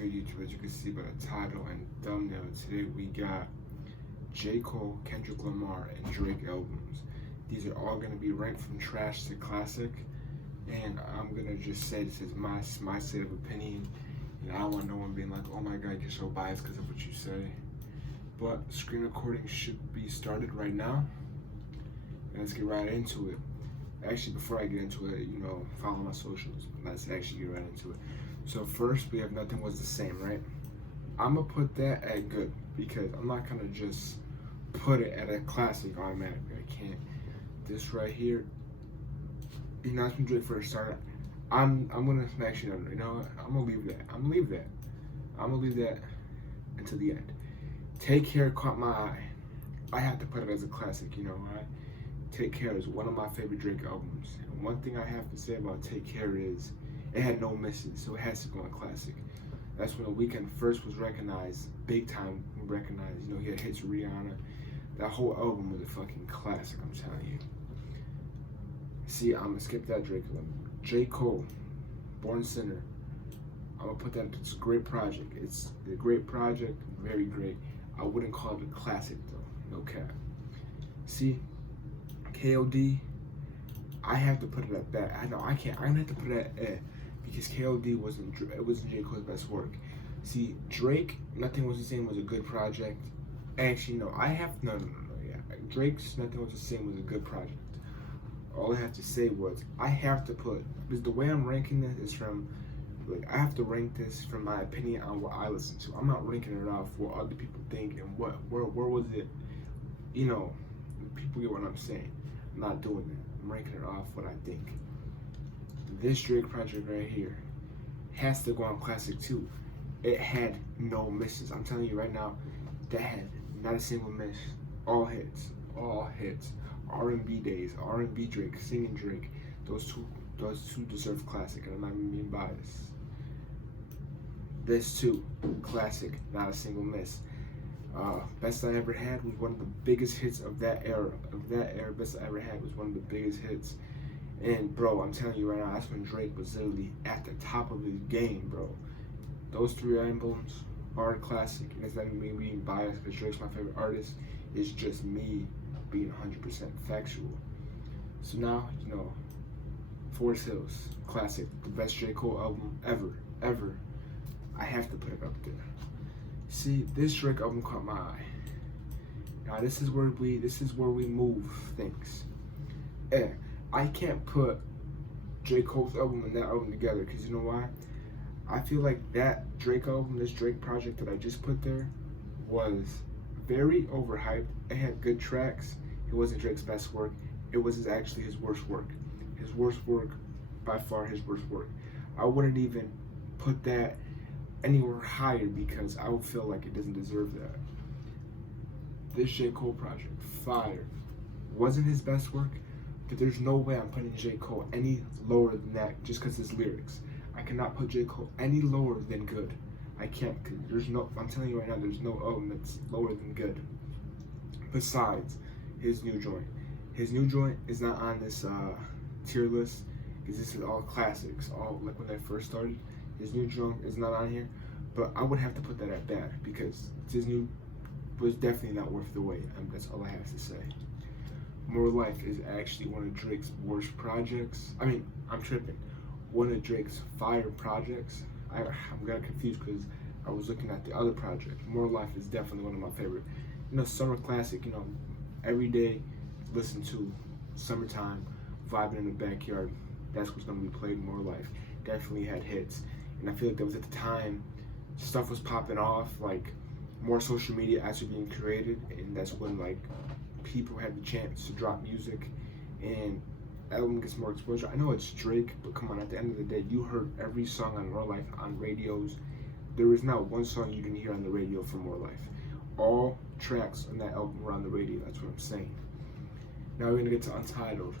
good, YouTube? As you can see by the title and thumbnail, today we got Jcole, Kendrick Lamar, and Drake albums. These are all going to be ranked from trash to classic, and I'm going to just say this is my state of opinion. I don't want no one being like, oh my god, you're so biased because of what you say. But screen recording should be started right now, and let's get right into it. Actually, before I get into it, follow my socials. Let's actually get right into it. So first, we have Nothing Was the Same, right? I'm gonna put that at good because I'm not gonna just put it at a classic automatically. I can't. This right here, that's when Drake first started. I'm gonna actually, I'm gonna leave that. I'm gonna leave that until the end. Take Care caught my eye. I have to put it as a classic. Why? Take Care is one of my favorite Drake albums. And one thing I have to say about Take Care is it had no misses, so it has to go on classic. That's when The Weeknd first was recognized, big time recognized. He had hits with Rihanna. That whole album was a fucking classic, I'm telling you. See, I'm gonna skip that Drake album. Jcole, Born Sinner. I'm gonna put that, it's a great project. It's a great project, very great. I wouldn't call it a classic though, no cap. See, KOD, I have to put it at that. I know I can't. I'm gonna have to put it at because KOD wasn't J. Cole's best work. See, Drake, Nothing Was the Same was a good project. Actually, no, yeah. Drake's Nothing Was the Same was a good project. All I have to say was I have to put because the way I'm ranking this is from I have to rank this from my opinion on what I listen to. I'm not ranking it off what other people think and where was it. People get what I'm saying. I'm not doing that. I'm ranking it off what I think. This Drake project right here has to go on classic too. It had no misses. I'm telling you right now, that had not a single miss. All hits. R&B days, R&B Drake, singing Drake. Those two deserve classic, and I'm not even being biased. This too, classic, not a single miss. Best I Ever Had was one of the biggest hits of that era. Best I Ever Had was one of the biggest hits. And bro, I'm telling you right now, that's when Drake was literally at the top of his game, bro. Those three albums are a classic. And it's not even me being biased because Drake's my favorite artist. It's just me being 100% factual. So now, Forest Hills, classic, the best J. Cole album ever. I have to put it up there. See, this Drake album caught my eye. Now this is where we move things. I can't put J. Cole's album and that album together because you know why? I feel like that Drake album, this Drake project that I just put there, was very overhyped. It had good tracks. It wasn't Drake's best work. It was actually his worst work. His worst work, by far his worst work. I wouldn't even put that anywhere higher because I would feel like it doesn't deserve that. This J. Cole project, fire. Wasn't his best work, but there's no way I'm putting J. Cole any lower than that just because his lyrics. I cannot put J. Cole any lower than good. I can't, cause I'm telling you right now, there's no album that's lower than good. Besides his new joint. His new joint is not on this tier list because this is all classics, all like when they first started. His new joint is not on here, but I would have to put that at bad because his new was definitely not worth the wait. That's all I have to say. More Life is actually one of Drake's worst projects. I'm tripping. One of Drake's fire projects. I'm got confused because I was looking at the other project. More Life is definitely one of my favorite. Summer classic. Every day, listen to summertime, vibing in the backyard. That's what's gonna be played. More Life definitely had hits, and I feel like that was at the time stuff was popping off, like more social media actually being created, and that's when people had the chance to drop music and album gets more exposure. I know it's Drake, but come on, at the end of the day, you heard every song on More Life on radios. There is not one song you didn't hear on the radio for More Life. All tracks on that album were on the radio, that's what I'm saying. Now we're gonna get to Untitled.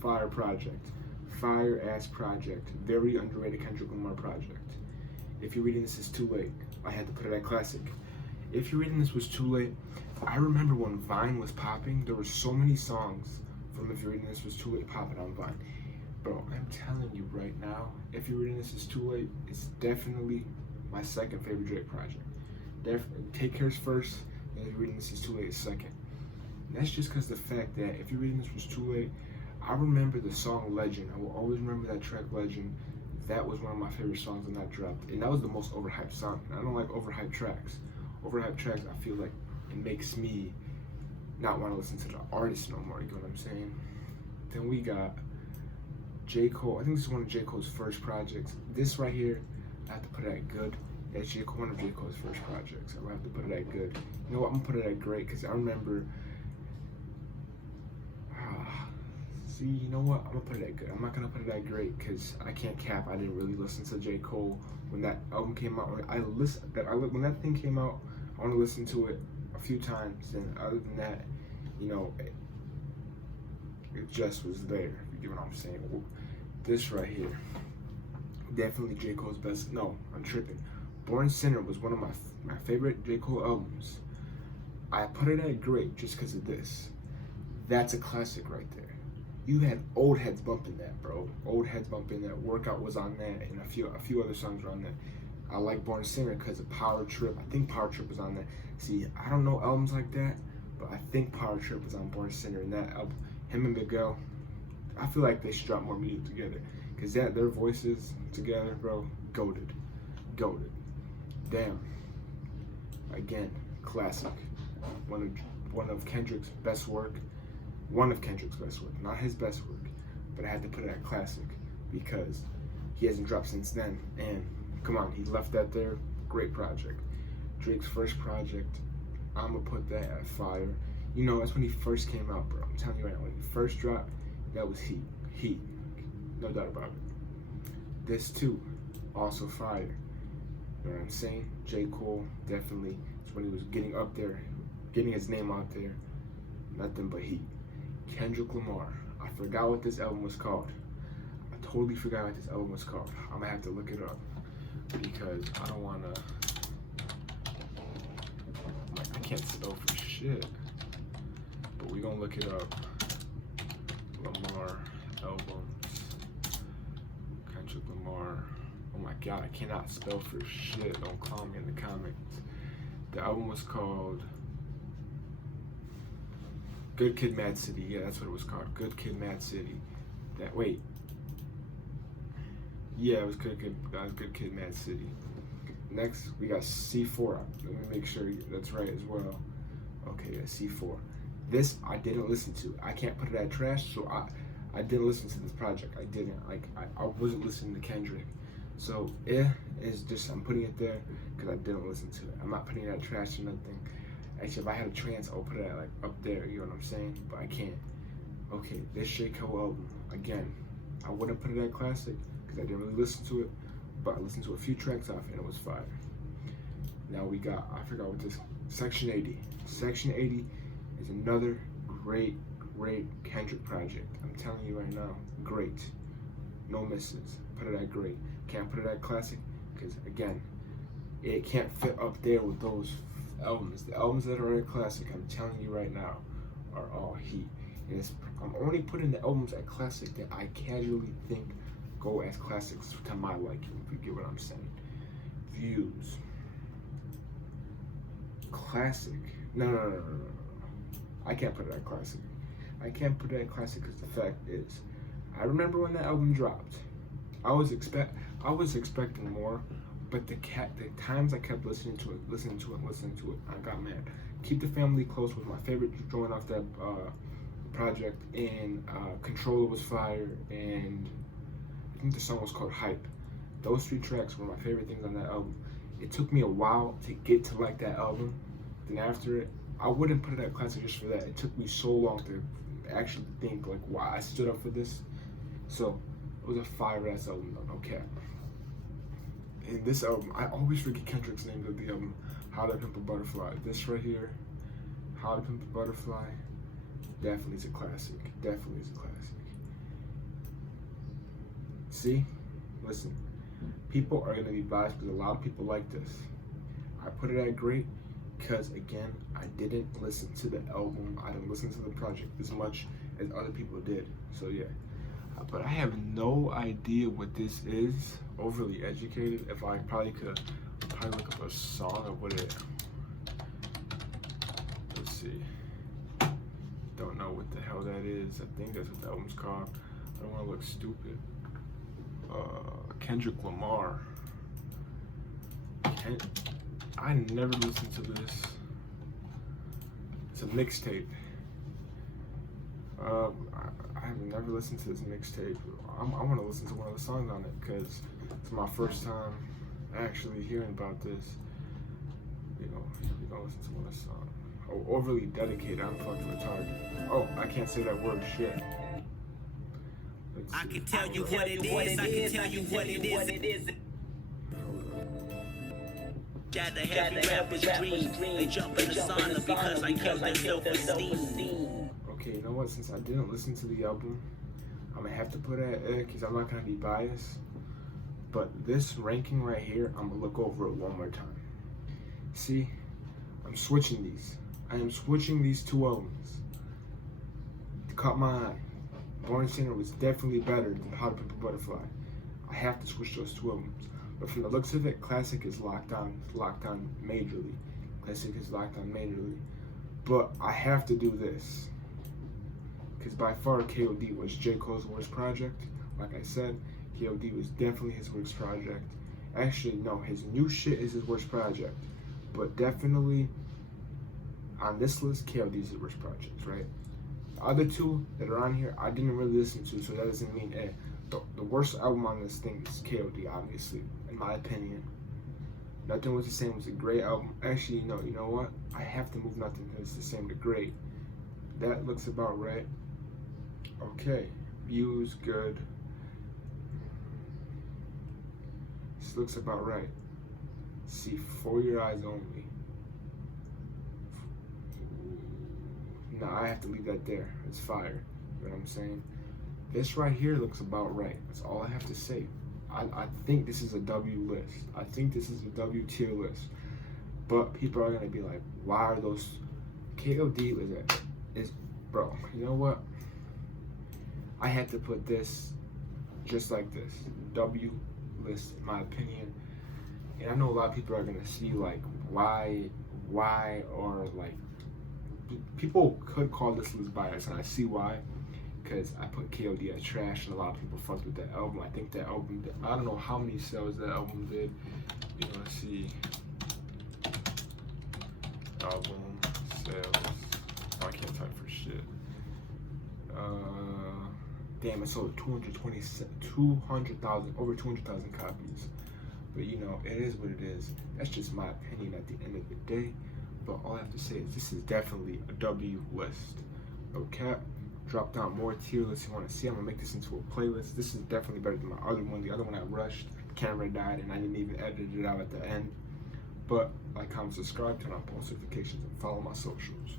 Fire project. Fire ass project. Very underrated Kendrick Lamar project. If you're reading this, it's too late. I had to put it at classic. If you're reading this was too late, I remember when Vine was popping, there were so many songs from If You're Reading This Was Too Late popping on Vine. Bro, I'm telling you right now, If You're Reading This Is Too Late, it's definitely my second favorite Drake project. Take Care's first, and If You're Reading This Is Too Late is second. And that's just because the fact that If You're Reading This Was Too Late, I remember the song Legend. I will always remember that track Legend. That was one of my favorite songs when that dropped. And that was the most overhyped song. I don't like overhyped tracks. Overhyped tracks, I feel like it makes me not want to listen to the artist no more, you know what I'm saying? Then we got Jcole. I think this is one of Jcole's first projects. This right here, I have to put it at good. That's one of Jcole's first projects. I have to put it at good. You know what, I'm gonna put it at great because I remember, see, you know what, I'm gonna put it at good. I'm not gonna put it at great because I can't cap. I didn't really listen to Jcole when that album came out. When that thing came out, I only listened to it a few times, and other than that, you know, it just was there. You get what I'm saying? This right here, definitely Jcole's best. No, I'm tripping. Born Sinner was one of my favorite Jcole albums. I put it at great just because of this. That's a classic right there. You had Old Heads bumping that, bro. Old Heads bumping that. Workout was on that, and a few other songs were on that. I like Born Sinner because of Power Trip. I think Power Trip was on that. See, I don't know albums like that, but I think Power Trip was on Born Sinner, and that album, him and Miguel, I feel like they should drop more music together because their voices together, bro, goated. Damn. Again, classic. One of Kendrick's best work. One of Kendrick's best work, not his best work, but I had to put it at classic because he hasn't dropped since then. And come on, he left that there. Great project. Drake's first project, I'm gonna put that at fire. You know, that's when he first came out, bro. I'm telling you right now, when he first dropped, that was heat, no doubt about it. This too, also fire. You know what I'm saying? Jcole, definitely. It's when he was getting up there, getting his name out there. Nothing but heat. Kendrick Lamar. I forgot what this album was called. I totally forgot what this album was called. I'm gonna have to look it up because I don't wanna. I can't spell for shit. But we gonna look it up. Lamar albums. Kendrick Lamar. Oh my god, I cannot spell for shit. Don't call me in the comments. The album was called Good Kid, Mad City. Yeah, that's what it was called. Good Kid, Mad City. Yeah, it was Good Kid, Mad City. Next, we got C4. Let me make sure that's right as well. Okay, yeah, C4. This I didn't listen to. I can't put it at trash, so I didn't listen to this project. I didn't. I wasn't listening to Kendrick. So is just, I'm putting it there because I didn't listen to it. I'm not putting it at trash or nothing. Actually, if I had a chance, I'll put it at, like, up there, you know what I'm saying? But I can't. Okay, this Jcole album, again, I wouldn't put it at classic because I didn't really listen to it, but I listened to a few tracks off and it was fire. Now we got, I forgot what this, Section 80. Section 80 is another great Kendrick project. I'm telling you right now, great. No misses. Put it at great. Can't put it at classic because, again, it can't fit up there with those albums. The albums that are at classic, I'm telling you right now, are all heat. And I'm only putting the albums at classic that I casually think go as classics to my liking, if you get what I'm saying. Views. Classic. No. I can't put it at classic. I can't put it at classic because the fact is, I remember when the album dropped, I was expecting more. But the times I kept listening to it, I got mad. Keep the Family Close was my favorite joint off that project, and Controller was fire, and I think the song was called Hype. Those three tracks were my favorite things on that album. It took me a while to get to like that album. Then after it, I wouldn't put it at classic just for that. It took me so long to actually think like why I stood up for this. So it was a fire-ass album though, no cap. In this album, I always forget Kendrick's name of the album, How to Pimp a Butterfly. This right here, How to Pimp a Butterfly, definitely is a classic. Definitely is a classic. See? Listen. People are going to be biased because a lot of people like this. I put it at great because, again, I didn't listen to the album. I didn't listen to the project as much as other people did. So, yeah. But I have no idea what this is. Overly educated. If I probably could probably look up a song of what it. Let's see. Don't know what the hell that is. I think that's what the album's called. I don't want to look stupid. Kendrick Lamar. I never listened to this. It's a mixtape. I've never listened to this mixtape. I want to listen to one of the songs on it because it's my first time actually hearing about this. You know, we're gonna listen to one of the songs. Oh, overly dedicated. I'm fucking retarded. Oh, I can't say that word. Shit. I can tell you what it is. I can tell you what it is. Got the heavy rapper's dream. They jump in the sauna because I killed their self-esteem. Okay, you know what? Since I didn't listen to the album, I'm gonna have to put it at because I'm not gonna be biased. But this ranking right here, I'm gonna look over it one more time. See, I'm switching these. I am switching these two albums. It caught my eye. Born Sinner was definitely better than How to Pimp a Butterfly. I have to switch those two albums. But from the looks of it, Classic is locked on majorly. Classic is locked on majorly. But I have to do this. Because by far, K.O.D. was Jcole's worst project. Like I said, K.O.D. was definitely his worst project. Actually, no, his new shit is his worst project. But definitely, on this list, K.O.D. is his worst project, right? The other two that are on here, I didn't really listen to, so that doesn't mean the worst album on this thing is K.O.D. obviously, in my opinion. Nothing Was the Same was a great album. Actually, you know what? I have to move Nothing Was the Same to great. That looks about right. Okay, Views, good. This looks about right. See, For Your Eyes Only. No, I have to leave that there. It's fire. You know what I'm saying? This right here looks about right. That's all I have to say. I think this is a W list. I think this is a W tier list. But people are gonna be like, why are those K.O.D. is bro, you know what? I had to put this just like this. W list, in my opinion. And I know a lot of people are gonna see like why or like people could call this list biased, and I see why. Because I put K.O.D. as trash, and a lot of people fucked with that album. I think that album did, I don't know how many sales that album did. You know, let's see. Album sales. Oh, I can't type for shit. Damn, it sold 200,000, over 200,000 copies. But you know, it is what it is. That's just my opinion at the end of the day. But all I have to say is this is definitely a W list. No cap. Drop down more tier lists you want to see. I'm gonna make this into a playlist. This is definitely better than my other one. The other one I rushed, camera died, and I didn't even edit it out at the end. But like, comment, subscribe, turn on post notifications, and follow my socials.